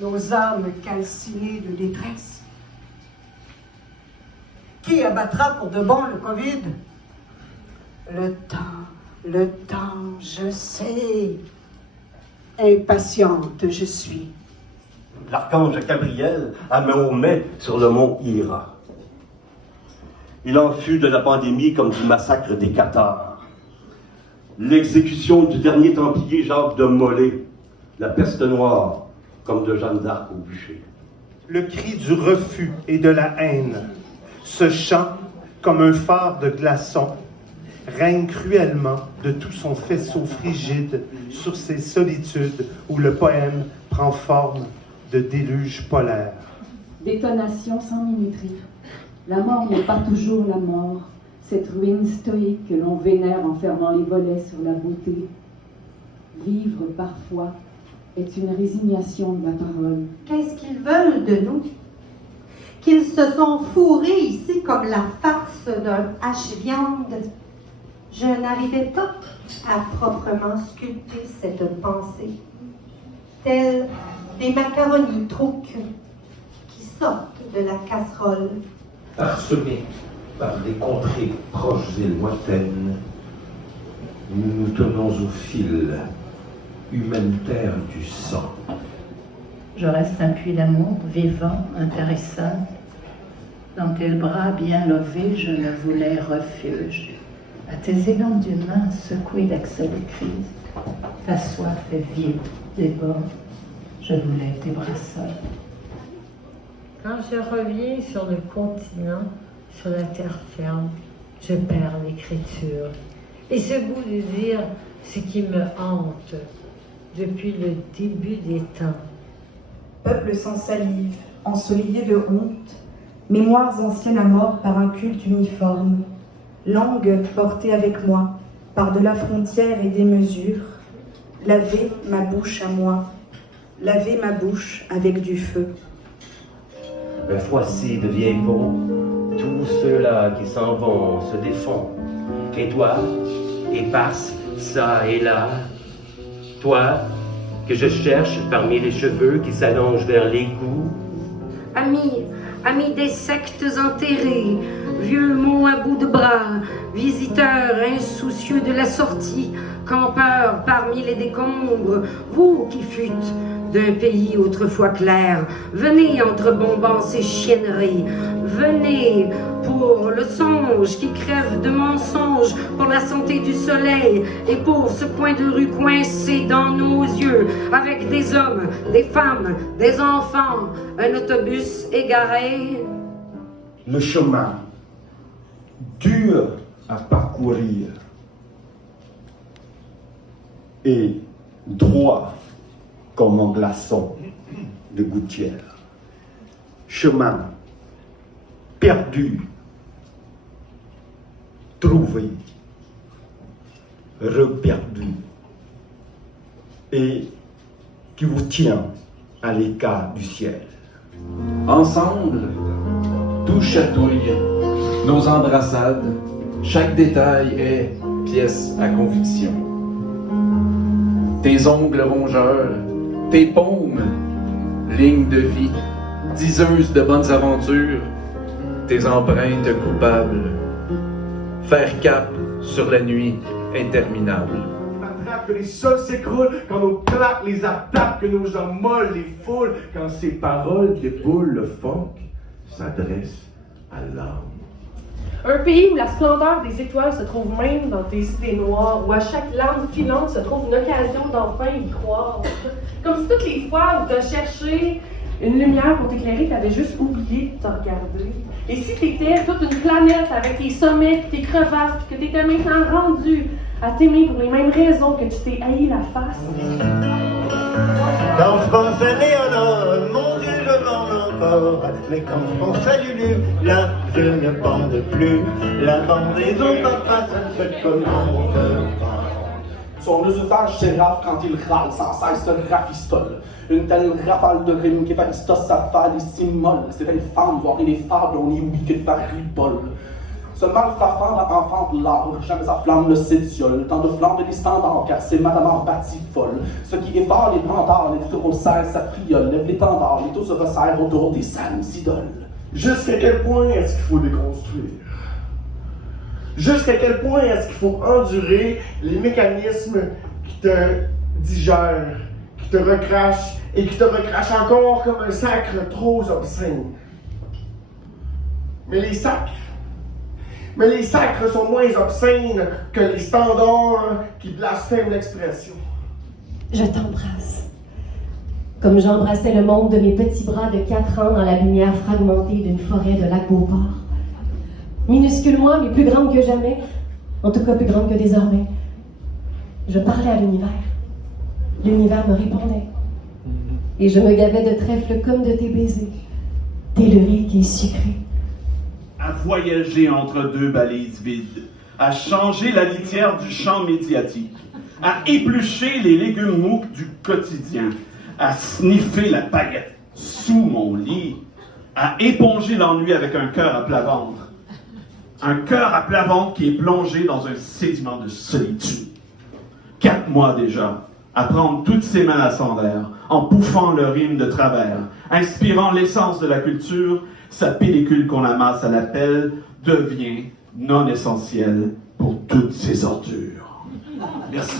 nos âmes calcinées de détresse. Qui abattra pour de bon le Covid? Le temps, je sais. Impatiente je suis. L'archange Gabriel a Mahomet sur le mont Hira. Il en fut de la pandémie comme du massacre des Cathares. L'exécution du dernier templier Jacques de Molay, la peste noire comme de Jeanne d'Arc au bûcher. Le cri du refus et de la haine, ce chant comme un phare de glaçons, règne cruellement de tout son faisceau frigide sur ces solitudes où le poème prend forme de déluge polaire. Détonation sans minuterie. La mort n'est pas toujours la mort, cette ruine stoïque que l'on vénère en fermant les volets sur la beauté. Vivre parfois est une résignation de la parole. Qu'est-ce qu'ils veulent de nous? Qu'ils se sont fourrés ici comme la farce d'un hache-viande. Je n'arrivais pas à proprement sculpter cette pensée, telles des macaronis trop cuits qui sortent de la casserole. Parsemés par des contrées proches et lointaines, nous nous tenons au fil, humaine terre du sang. Je reste un puits d'amour, vivant, intéressant. Dans tes bras bien lovés, je ne voulais refuge. À tes élans d'une main secouée d'accès de crise, ta soif est vide, déborde. Je voulais tes bras seuls. Quand je reviens sur le continent, sur la terre ferme, je perds l'écriture. Et ce goût de dire ce qui me hante depuis le début des temps. Peuple sans salive, ensoleillé de honte, mémoires anciennes à mort par un culte uniforme, langue portée avec moi, par-delà frontières et des mesures, laver ma bouche à moi, laver ma bouche avec du feu. Un froissé de vieilles peaux, tous ceux-là qui s'en vont se défont. Et toi, et passe ça et là, toi, que je cherche parmi les cheveux qui s'allongent vers les cous. Amis des sectes enterrés, vieux mots à bout de bras, visiteurs insoucieux de la sortie, campeurs parmi les décombres, vous qui fûtes d'un pays autrefois clair, venez entre bombance et chienneries, venez pour le songe qui crève de mensonges, pour la santé du soleil et pour ce coin de rue coincé dans nos yeux, avec des hommes, des femmes, des enfants, un autobus égaré. Le chemin, dur à parcourir et droit comme un glaçon de gouttière. Chemin perdu, trouvé, reperdu, et qui vous tient à l'écart du ciel. Ensemble, tout chatouille, nos embrassades, chaque détail est pièce à conviction. Tes ongles rongeurs, tes paumes, lignes de vie, diseuses de bonnes aventures, tes empreintes coupables, faire cap sur la nuit interminable. Que les sols s'écroulent, quand nos claques les attaquent, que nos gens molles les foulent, quand ces paroles déboulent le funk s'adresse à l'âme. Un pays où la splendeur des étoiles se trouve même dans tes idées noires, où à chaque larme filante se trouve une occasion d'enfin y croire. Comme si toutes les fois où t'as cherché une lumière pour t'éclairer, t'avais juste oublié de te regarder. Et si t'étais toute une planète avec tes sommets, tes crevasses, que t'étais maintenant rendu à t'aimer pour les mêmes raisons que tu t'es haï la face. Quand je pense à Léonore, mon Dieu, je m'en encore. Mais quand je pense à Lulu, là, je ne bande plus. La bandaison, papa, ça ne fait comment on se prend. Son œsophage s'érafle quand il râle, sans cesse se rafistole. Une telle rafale de rimes qu'Épharistos s'affale et s'immole. C'est les femmes, voire les fables, on y oublie que de faire ripole. Ce mal frappant enfante l'art, jamais sa flamme ne s'étiole. Tant de flammes les standards, car c'est madame en bâtie folle. Ce qui efface les brandards, les tours serre sa friole, lève l'étendard, les taux se resserrent autour des saines idoles. Jusqu'à quel point est-ce qu'il faut déconstruire? Jusqu'à quel point est-ce qu'il faut endurer les mécanismes qui te digèrent, qui te recrachent et qui te recrachent encore comme un sacre trop obscène? Mais les sacres sont moins obscènes que les standards qui blasphèment l'expression. Je t'embrasse. Comme j'embrassais le monde de mes petits bras de 4 ans dans la lumière fragmentée d'une forêt de lac Beauport. Minuscule moi, mais plus grande que jamais, en tout cas plus grande que désormais. Je parlais à l'univers. L'univers me répondait. Et je me gavais de trèfle comme de tes baisers, telluriques et sucrés. À voyager entre deux balises vides, à changer la litière du champ médiatique, à éplucher les légumes mous du quotidien, à sniffer la paillette sous mon lit, à éponger l'ennui avec un cœur à plat ventre. Un cœur à plat ventre qui est plongé dans un sédiment de solitude. 4 mois déjà, à prendre toutes ses mains à s'envers, en pouffant le rime de travers, inspirant l'essence de la culture, sa pellicule qu'on amasse à la pelle devient non essentielle pour toutes ces ordures. Merci.